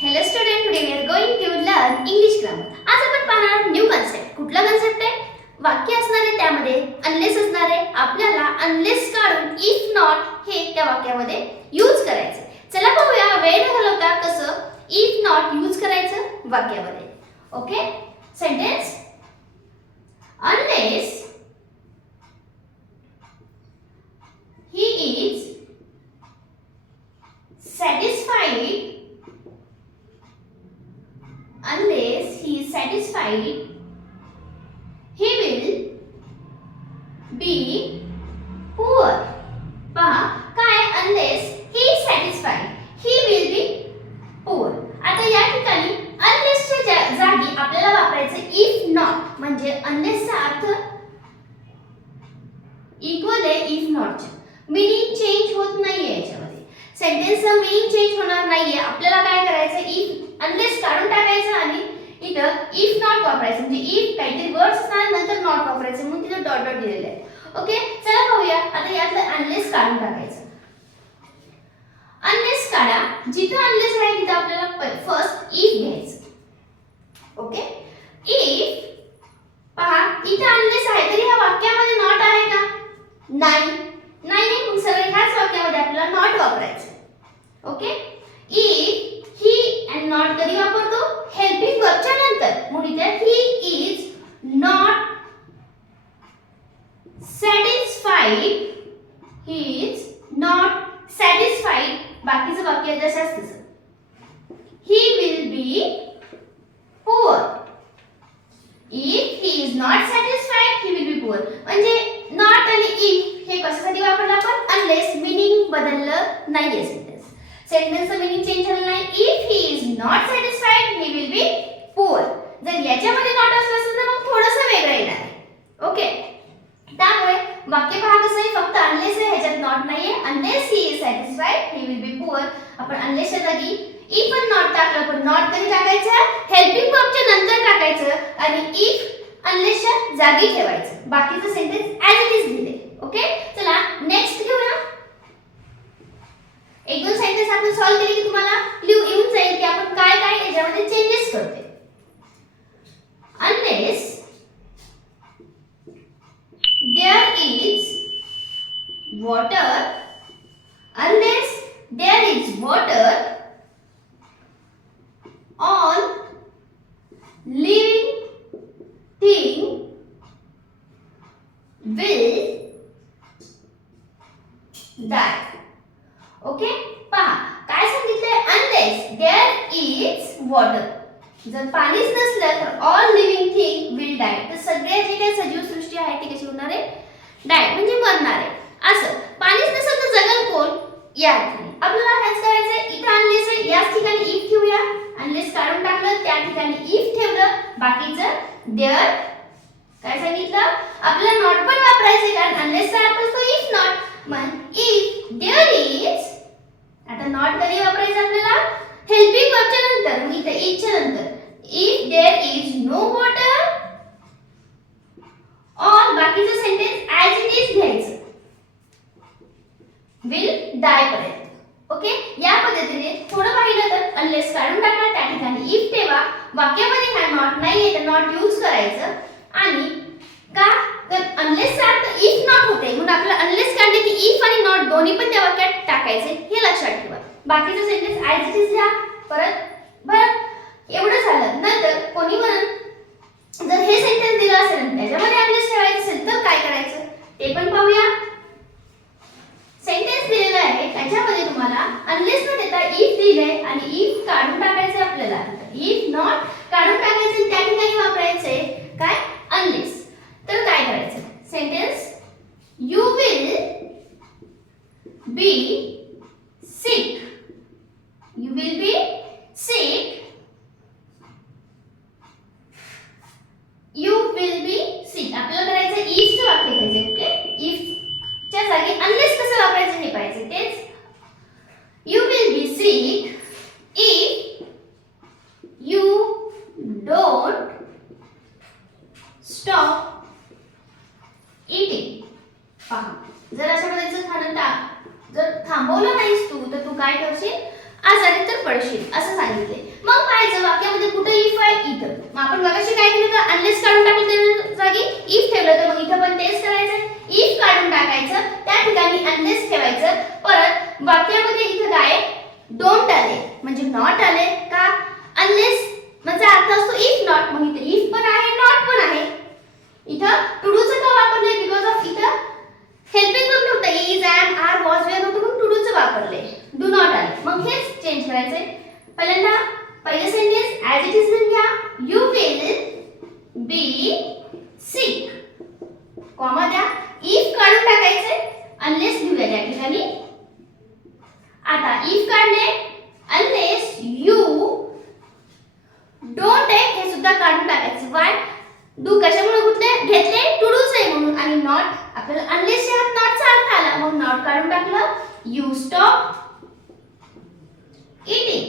Hello student, today we are going to learn English grammar. आज आपण पाहणार new concept. कुठला कन्सेप्ट आहे? वाक्य असणार आहे, त्यामध्ये अनलेस असणार आहे. आपल्याला अनलेस काढून इफ नॉट हे त्या वाक्यामध्ये यूज करायचं. चला पाहूया वेळ न घालवता कसं इफ नॉट यूज करायचं वाक्यामध्ये. Okay, sentence unless he is satisfied, unless he is satisfied, he will be poor. पहा काय, unless he is satisfied, he will be poor. आता या ठिकाणी unless च्या जागी आपल्याला वापरायचं if not. म्हणजे unless चा अर्थ इक्वल आहे if not च्या. मीनिंग चेंज होत नाहीये याच्यामध्ये. सेंटेन्सचा मीनिंग चेंज होणार नाहीये. आपल्याला काय करायचं, इफ अनलेस काढून टाकायचं आणि इथं इफ नॉट वापरायचं. म्हणजे इफ काहीतरी वर्ड्स असणार नंतर नॉट वापरायचं, म्हणून तिथं डॉट डॉट दिलेलं आहे. ओके, चला पाहूया. आता यातलं अनलेस काढून टाकायचं. अनलेस काढा. जिथं अनलेस आहे तिथं आपल्याला फर्स्ट इफ घ्यायचं. ओके, इफ पहा इथं अनलेस आहे तरी ह्या वाक्यामध्ये नॉट आहे का? नाही नाही, मग सगळ्या ह्याच वाक्यामध्ये आपल्याला नॉट वापरायचं. Okay, if he and not कधी वापरतो? हेल्पिंग वर्बच्या नंतर. म्हणून इथे he is not satisfied, he is not satisfied. बाकीचं वाक्य जसंच तसं. He will be poor. If he is not satisfied, he will be poor. म्हणजे नॉट आणि इफ हे कशासाठी वापरलं आपण? अनलेस. मीनिंग बदललं नाहीये सेंटेन्स. सेंटेन्सचं मीनिंग चेंज झालं नाही. If he is not satisfied, he will be poor. जर याच्यामध्ये नॉट असलं असेल तर मग थोडंसं वेगळं येणार आहे. ओके, त्यामुळे वाक्य पहा कसं आहे, फक्त अनलेस आहे, ह्याच्यात नॉट नाहीये. Unless he is satisfied, he will be poor. आपण अनलेसच्या जागी इफ पण नॉट टाकलं, पण नॉट कधी टाकायचं? हेल्पिंग वर्बच्या नंतर टाकायचं आणि इफ अनलेसच्या जागी ठेवायचं. बाकीचं सेंटेन्स ॲज इट इज दिले. ओके, चला नेक्स्ट घेऊया. एक दोन सेंटेन्स आपण सॉल्व केले की तुम्हाला क्लू येऊन जाईल की आपण काय काय याच्यामध्ये चेंजेस करतोय. Unless there is water, unless there is water, all living thing will die. Okay, पहा काय सांगितलंय? unless there is water. जर पाणीच नसलं तर ऑल लिव्हिंग थिंग विल डाय. तर सगळ्या जे काही सजीव सृष्टी आहे ती कशी होणार आहे? डाय, म्हणजे मरणार आहे. असं पाणीच नसेल तर जगल कोण? या ठिकाणी आपल्याला हेच करायचंय. इथं अनलेस आहे, याच ठिकाणी इफ ठेवूया. अनलेस काढून टाकलं, त्या ठिकाणी इफ ठेवलं. बाकीचं देअर काय सांगितलं? आपल्याला नॉट पण वापरायचे, कारण अनलेसचा अर्थ असतो इफ नॉट. मग इफ देअर इज, आता नॉट कधी वापरायचं आपल्याला? हेल्पिंग वर्बच्या नंतर. मग इथे इजच्या नंतर if there is no water, और बाकीचं सेंटेन्स ॲज इट इज घ्यायचं. विल डाय पर्यंत. ओके, या पद्धतीने थोडं पाहिलं तर अनलेस काढून टाका, त्या ठिकाणी इफ ठेवा. वाक्यामध्ये हा नॉट नाहीये तर नॉट यूज करायचं. आणि का तर अनलेसचा अर्थ इफ नॉट होते, म्हणून आपल्याला अनलेस काढले की इफ आणि नॉट दोन्ही पण त्या वाक्यात टाकायचे, हे लक्षात ठेवा. बाकीचं सेंटेन्स ॲज इट इज घ्या. परत बरं, एवढं झालं. नंतर कोणी म्हणून जर हे सेंटेन्स दिलं असेल त्याच्यामध्ये अनलेस ठेवायचं असेल तर काय करायचं ते पण पाहूया. सेंटेन्स दिलेला आहे त्याच्यामध्ये तुम्हाला अनलेस न देता इफ दिलंय आणि इफ काढून टाकायचं आपल्याला. इफ नॉट काढून टाकायचं, त्या ठिकाणी वापरायचंय काय? अनलेस. तर काय करायचं? Sentence you will be six. You will be sick. You will be sick. आपल्याला करायचं इफचं वाक्य घ्यायचं. ओके, इफच्या जागी अनलेस कसं वापरायचं हे पाहायचं. तेच you will be sick if you don't stop eating. पहा, जर अशा पद्धतीचं खाणं जर थांबवलं नाहीस तू तर तू काय करशील? आजारी तर पडशील असं सांगितले. मग पाहायचं वाक्यामध्ये कुठे इफ आहे, इथं. मग आपण मगाशी काय केलं तर अनलेस काढून टाकलं त्या जागी इफ ठेवलं, तर मग इथं पण तेच करायचं. इफ काढून टाकायचं, त्या ठिकाणी अनलेस ठेवायचं. परत वाक्यामध्ये इथं काय डोंट आले म्हणजे नॉट आले का, अनलेस म्हणजे अर्थ असतो इफ नॉट, मग इथे इफ पण आहे नॉट पण आहे. इथं टू डूचं का वापरले, बिकॉज ऑफ इथं हेल्पिंग वर्ब नव्हतं, is am are was were नव्हतं, म्हणून टू डूचं वापरले. डू नॉट आले. मग हेच चेंज करायचंय. पहिल्यांदा पहिलं सेंटेन्स ॲज इट इज लिहून घ्या. You will be six, comma द्या. इफ काढून टाकायचे, अनलेस लिहूया त्या ठिकाणी. आता इफ काढले, अनलेस यू डोंट आहे हे सुद्धा काढून टाकायचे. वाय, डू कशामुळे घेतले टू डूच आहे म्हणून, आणि नॉट आपल्याला अनलेस या नॉटचा अर्थ आला, मग नॉट काढून टाकलं. You stop eating,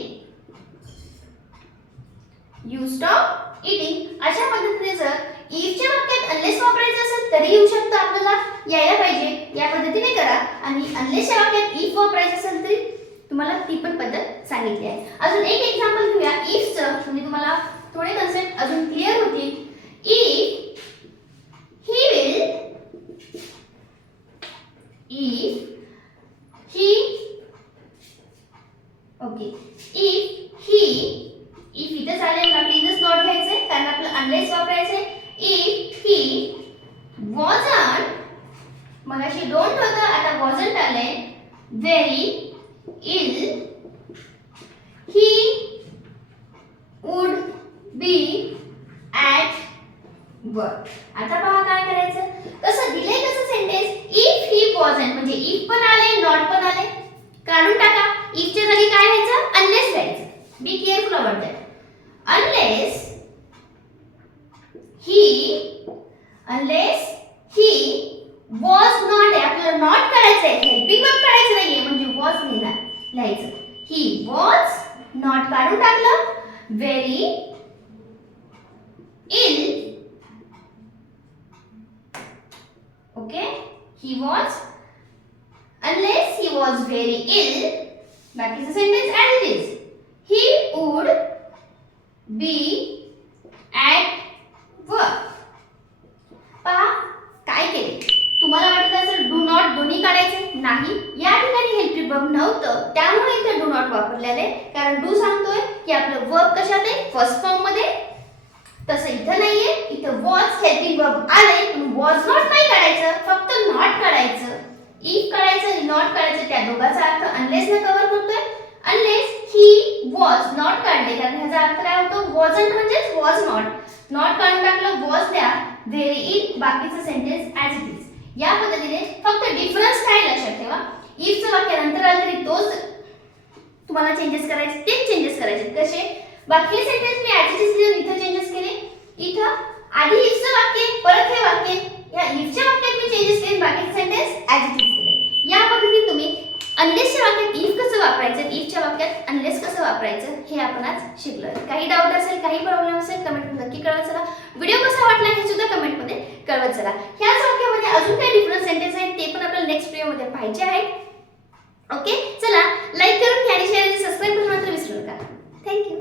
you stop eating. अशा पद्धतीने जर if च्या वाक्यात unless वापरायचं असेल तरी येऊ शकतं, आपल्याला यायला पाहिजे. या पद्धतीने करा. आणि unless च्या वाक्यात if वापरायचं असेल तरी तुम्हाला ती पण पद्धत सांगितली आहे. अजून एक एक्झाम्पल घेऊया if चं, म्हणजे तुम्हाला थोडे कन्सेप्ट अजून क्लिअर होतील. if he ओके, इफ इथे चालेल ना, प्लीज नॉट घ्यायचे कारण आपल्याला अनलेस वापरायचे. इफ ही वॉजंट, मगाशी डोंट होतं आता वॉजंट आले, very ill, he would be at work. आता पहा काय करायचं, कसं दिलंय कसं सेंटेन्स. इफ ही वॉजंट म्हणजे इफ पण आले नॉट पण आले, काढून टाका. इफ च्या जागी काय घ्यायचं, अनलेस घ्यायचं. Be careful about that. Unless he was not आहे, आपल्याला नॉट काढायचंय, हेल्पिंग वर्ब काढायचं नाहीये, म्हणजे वॉज लिहायचं. ही वॉज नॉट काढून टाकलं. Very ill, okay, he was, unless he was very ill, बाकीचं sentence as it is. He would be at work. पहा काय केले, तुम्हाला वाटत असेल डू नॉट दोन्ही काढायचे नाही, या ठिकाणी हेल्पिंग वर्ब नव्हतं त्यामुळे इथे डू नॉट वापरलेले, कारण डू सांगतोय की आपलं वर्ब कशात आहे, फर्स्ट फॉर्म मध्ये. तसं इथं नाहीये, इथं वॉज हेल्पिंग वर्ब आले, वॉज नॉट नाही काढायचं, फक्त नॉट काढायचं. इफ काढायचं नॉट काढायचं, त्या दोघांचा अर्थ अनलेस ने कव्हर करतोय. अनलेस ही वॉज नॉट काढले कारण ह्याचा अर्थ काय होतो, वॉजंट म्हणजेच वॉज नॉट. नॉट काढून टाकलं, वॉज द्या. व्हेरी इल, बाकीचं सेंटेन्स ॲज इट इज. या पद्धतीने फक्त डिफरन्स काय लक्षात ठेवा, इफचं वाक्य नंतर आलं तरी तोच तुम्हाला चेंजेस करायचे, तेच चेंजेस करायचे. कसे, बाकी sentence me as it is इथं चेंजेस केले. इथं आधी इफचं वाक्य परत हे वाक्य, या इफच्या वाक्यात मी चेंजेस केले, बाकीचे सेंटेन्स ॲज इट इज केले. या पद्धतीने तुम्ही अनलेसच्या वाक्यात इफ कसं वापरायचं, इफच्या वाक्यात अनलेस कसं वापरायचं हे आपण आज शिकलो. काही डाऊट असेल, काही प्रॉब्लेम असेल, कमेंट नक्की कळवत चला. व्हिडिओ कसा वाटला हे सुद्धा कमेंटमध्ये कळवत चला. ह्याच वाक्यामध्ये अजून काही डिफरंट सेंटेन्स आहेत ते पण आपल्याला नेक्स्ट व्हिडिओमध्ये पाहिजे आहेत. ओके, चला लाईक करून घ्या आणि शेअर आणि सबस्क्राईब करून मात्र विसरू नका. थँक्यू.